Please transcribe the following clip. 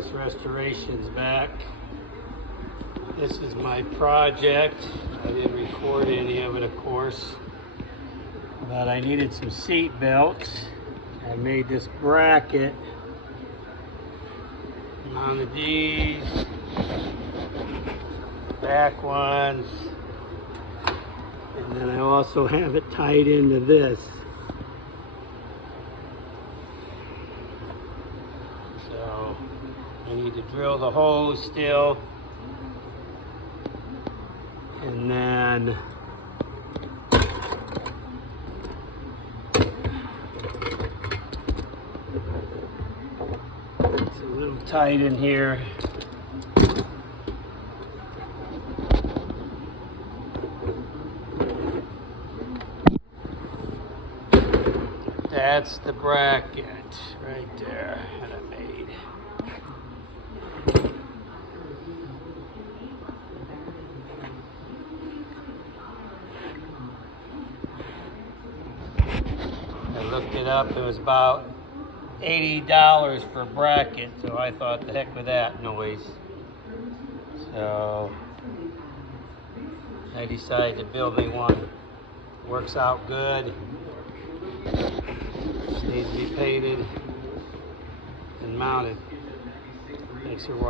Process Restoration's back. This is my project. I didn't record any of it, of course, but I needed some seat belts. I made this bracket, mounted these, back ones, and then I also have it tied into this. So I need to drill the holes still, and then it's a little tight in here. That's the bracket right there that I made. I looked it up, it was about $80 for a bracket, so I thought the heck with that noise. So I decided to build me one. Works out good. Just needs to be painted and mounted. Thanks for watching.